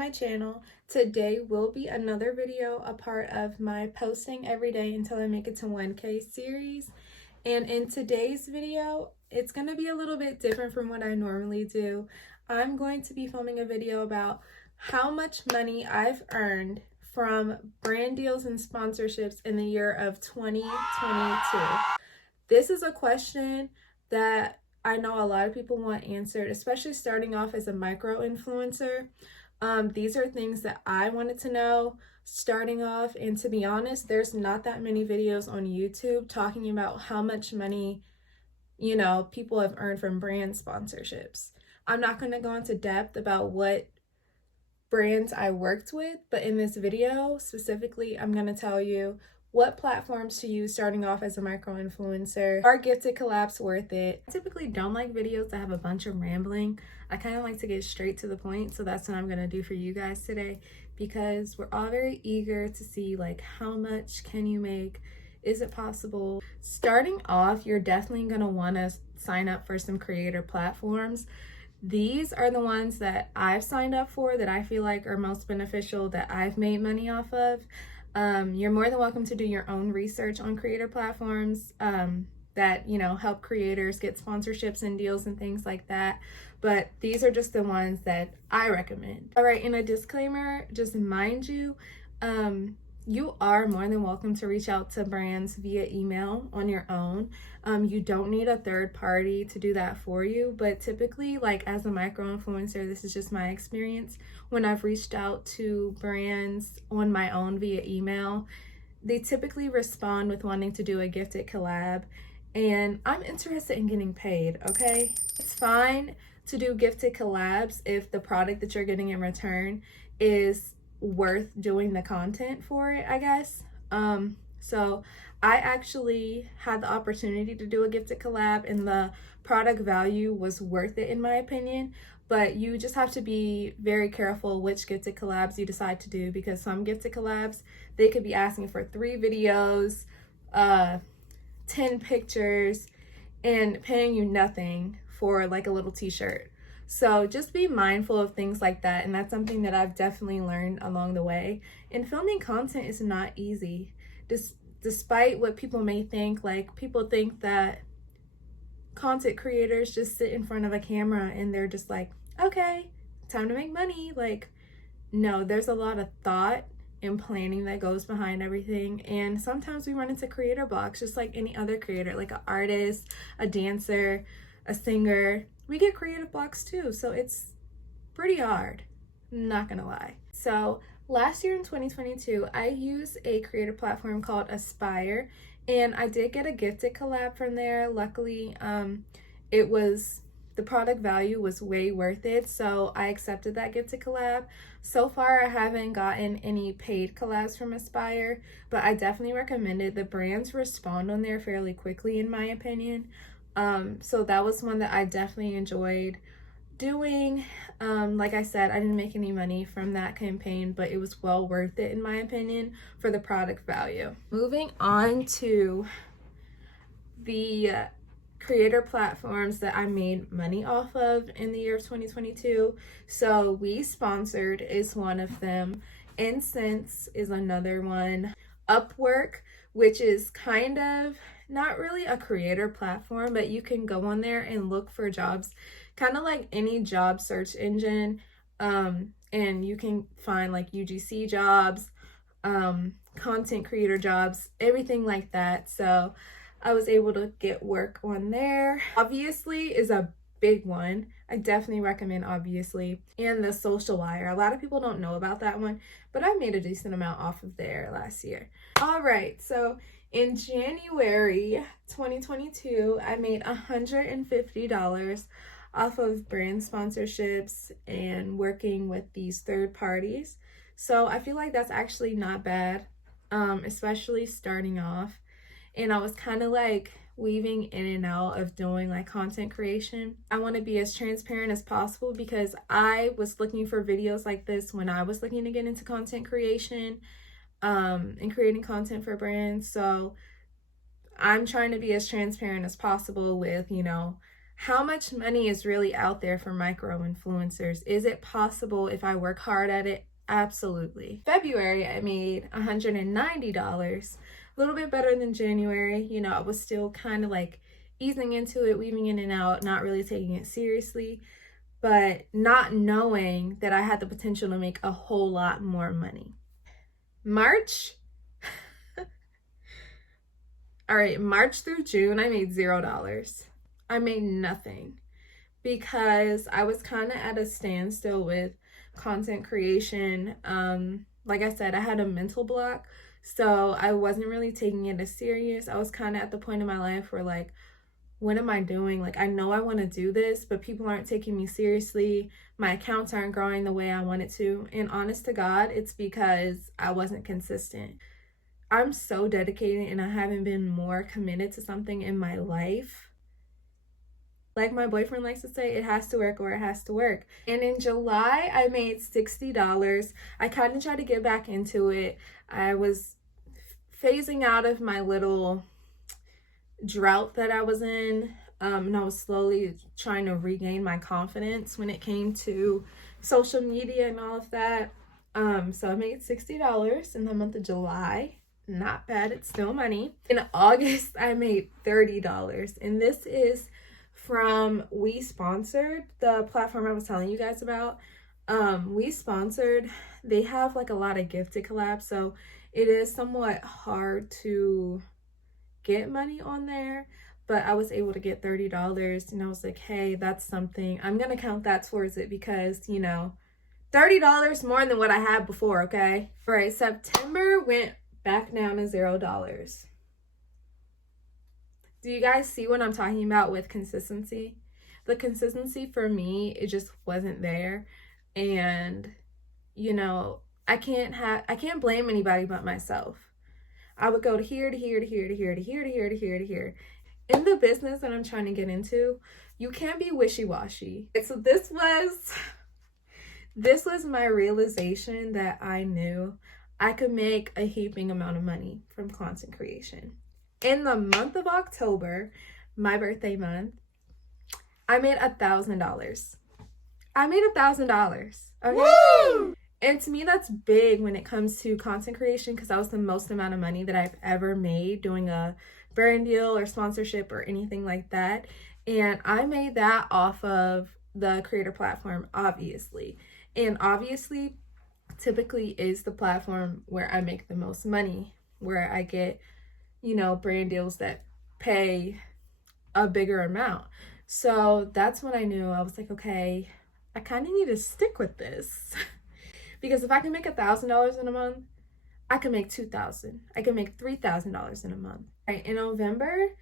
my channel. Today will be another video, a part of my posting every day until I make it to 1K series. And in today's video, it's going to be a little bit different from what I normally do. I'm going to be filming a video about how much money I've earned from brand deals and sponsorships in the year of 2022. This is a question that I know a lot of people want answered, especially starting off as a micro influencer. These are things that I wanted to know starting off, and to be honest, there's not that many videos on YouTube talking about how much money, people have earned from brand sponsorships. I'm not going to go into depth about what brands I worked with, but in this video specifically, I'm going to tell you what platforms to use starting off as a micro influencer. Are gifted collabs worth it? I typically don't like videos that have a bunch of rambling. I kind of like to get straight to the point, so that's what I'm going to do for you guys today, because we're all very eager to see like how much can you make? Is it possible? Starting off, you're definitely going to want to sign up for some creator platforms. These are the ones that I've signed up for that I feel like are most beneficial, that I've made money off of. You're more than welcome to do your own research on creator platforms that, help creators get sponsorships and deals and things like that. But these are just the ones that I recommend. All right, and a disclaimer, just mind you, you are more than welcome to reach out to brands via email on your own. You don't need a third party to do that for you, but typically, like as a micro influencer, this is just my experience. When I've reached out to brands on my own via email, they typically respond with wanting to do a gifted collab, and I'm interested in getting paid, okay? It's fine to do gifted collabs if the product that you're getting in return is worth doing the content for it, I guess. So I actually had the opportunity to do a gifted collab, and the product value was worth it in my opinion. But you just have to be very careful which gifted collabs you decide to do, because some gifted collabs, they could be asking for 3 videos, 10 pictures, and paying you nothing for like a little t-shirt. So just be mindful of things like that, and that's something that I've definitely learned along the way. And filming content is not easy. Despite what people may think, like people think that content creators just sit in front of a camera and they're just like, okay, time to make money. Like, no, there's a lot of thought and planning that goes behind everything. And sometimes we run into creator blocks, just like any other creator, like an artist, a dancer, a singer. We get creative blocks too, so it's pretty hard, not gonna lie. So last year in 2022, I used a creator platform called Aspire, and I did get a gifted collab from there. Luckily, the product value was way worth it, so I accepted that gifted collab. So far, I haven't gotten any paid collabs from Aspire, but I definitely recommend it. The brands respond on there fairly quickly, in my opinion. So that was one that I definitely enjoyed doing. Like I said, I didn't make any money from that campaign, but it was well worth it in my opinion for the product value. Moving on to the creator platforms that I made money off of in the year of 2022. So We Sponsored is one of them. Incense is another one. Upwork, which is kind of not really a creator platform, but you can go on there and look for jobs, kind of like any job search engine. And you can find like UGC jobs, content creator jobs, everything like that. So I was able to get work on there. Obviously is a big one. I definitely recommend Obviously. And the Social Wire. A lot of people don't know about that one, but I made a decent amount off of there last year. All right, so in January 2022, I made $150 off of brand sponsorships and working with these third parties. So I feel like that's actually not bad, especially starting off. And I was kind of like weaving in and out of doing like content creation. I want to be as transparent as possible, because I was looking for videos like this when I was looking to get into content creation and creating content for brands. So I'm trying to be as transparent as possible with, how much money is really out there for micro influencers? Is it possible if I work hard at it? Absolutely. February, I made $190, a little bit better than January. You know, I was still kind of like easing into it, weaving in and out, not really taking it seriously, but not knowing that I had the potential to make a whole lot more money. March, all right, March through June, I made $0. I made nothing because I was kind of at a standstill with content creation. Like I said, I had a mental block, so I wasn't really taking it as serious. I was kind of at the point in my life where like, what am I doing? Like, I know I want to do this, but people aren't taking me seriously. My accounts aren't growing the way I wanted to. And honest to God, it's because I wasn't consistent. I'm so dedicated and I haven't been more committed to something in my life. Like my boyfriend likes to say, it has to work or it has to work. And in July, I made $60. I kind of tried to get back into it. I was phasing out of my little drought that I was in, and I was slowly trying to regain my confidence when it came to social media and all of that. So I made $60 in the month of July. Not bad, it's still money. In August, I made $30, and this is from We Sponsored, the platform I was telling you guys about. We Sponsored, they have like a lot of gifted collabs, so it is somewhat hard to get money on there, but I was able to get $30, and I was like, hey, that's something. I'm gonna count that towards it because, you know, $30 more than what I had before, okay? All right, September went back down to $0. Do you guys see what I'm talking about with consistency? The consistency for me, it just wasn't there. And, you know, I can't blame anybody but myself. I would go to here, to here, to here, to here, to here, to here, to here, to here. In the business that I'm trying to get into, you can't be wishy-washy. So this was my realization that I knew I could make a heaping amount of money from content creation. In the month of October, my birthday month, I made $1,000. I made $1,000. Okay. Woo! And to me, that's big when it comes to content creation because that was the most amount of money that I've ever made doing a brand deal or sponsorship or anything like that. And I made that off of the creator platform, obviously. And obviously, typically is the platform where I make the most money, where I get, you know, brand deals that pay a bigger amount. So that's when I knew. I was like, okay, I kind of need to stick with this. Because if I can make $1,000 in a month, I can make $2,000. I can make $3,000 in a month. Right, in November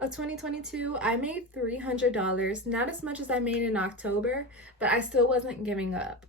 of 2022, I made $300. Not as much as I made in October, but I still wasn't giving up.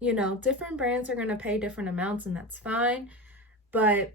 You know, different brands are going to pay different amounts, and that's fine. But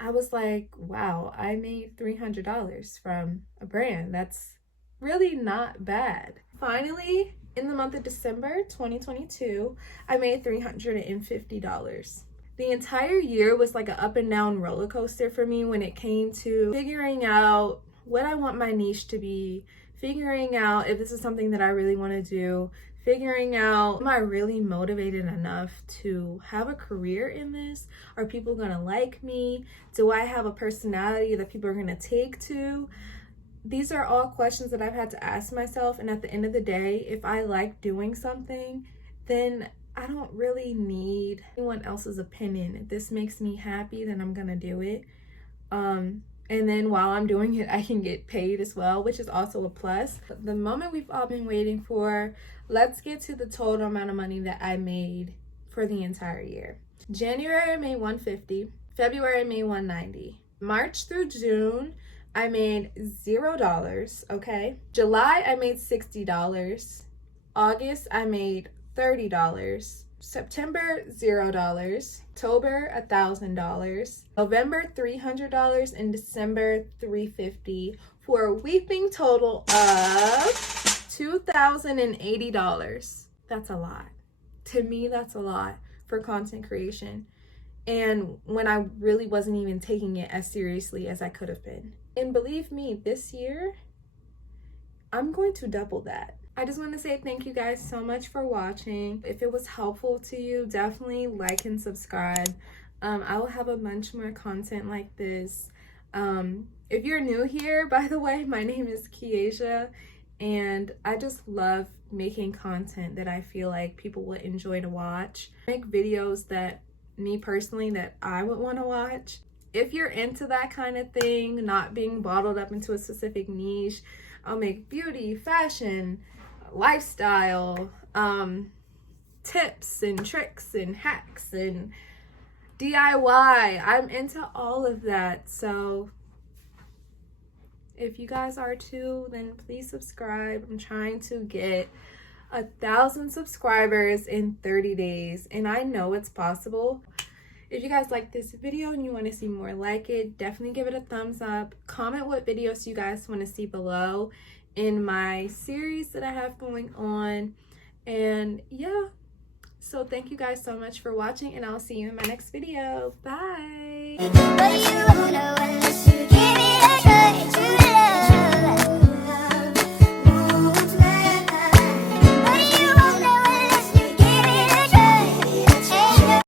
I was like, wow, I made $300 from a brand. That's really not bad. Finally, in the month of December 2022, I made $350. The entire year was like an up and down roller coaster for me when it came to figuring out what I want my niche to be, figuring out if this is something that I really want to do, figuring out, am I really motivated enough to have a career in this? Are people gonna like me? Do I have a personality that people are gonna take to? These are all questions that I've had to ask myself, and at the end of the day, if I like doing something, then I don't really need anyone else's opinion. If this makes me happy, then I'm gonna do it. And then while I'm doing it, I can get paid as well, which is also a plus. The moment we've all been waiting for, let's get to the total amount of money that I made for the entire year. January, I made $150. February, I made $190. March through June, I made $0, okay? July, I made $60. August, I made $30. September, $0. October, $1,000. November, $300. And December, $350 for a whopping total of $2,080. That's a lot. To me, that's a lot for content creation. And when I really wasn't even taking it as seriously as I could have been. And believe me, this year, I'm going to double that. I just want to say thank you guys so much for watching. If it was helpful to you, definitely like and subscribe. I will have a bunch more content like this. If you're new here, by the way, my name is Kiesha, and I just love making content that I feel like people would enjoy to watch. Make videos that me personally that I would want to watch. If you're into that kind of thing, not being bottled up into a specific niche, I'll make beauty, fashion, lifestyle, tips and tricks and hacks and DIY. I'm into all of that. So if you guys are too, then please subscribe. I'm trying to get 1,000 subscribers in 30 days, and I know it's possible. If you guys like this video and you want to see more like it, definitely give it a thumbs up. Comment what videos you guys want to see below in my series that I have going on. And yeah, so thank you guys so much for watching, and I'll see you in my next video. Bye.